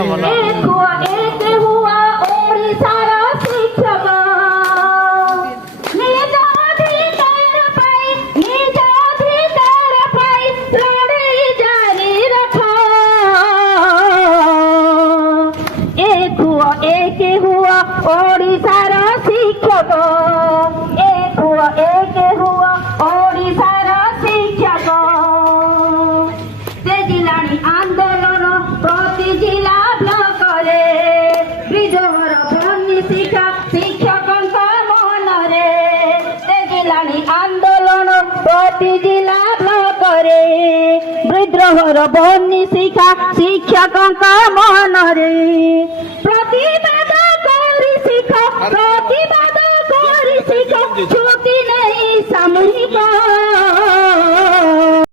एक हुआ ओडिशार शिक्षक निज अधिकार पाई लड़ाई जारी रख एक हुआ ओडिशार शिक्षक एक हुआ ओडिशार शिक्षक से जिलानी आंदोलन प्रति जिला ब्लॉक रे विद्रोहर ध्वनि शिक्षक मन रे से जिलानी आंदोलन प्रति जिला ब्लॉक रे विद्रोहर ध्वनि शिक्षक मन रे प्रतिबाद करी शिख छुट्टी नहीं सामूहिक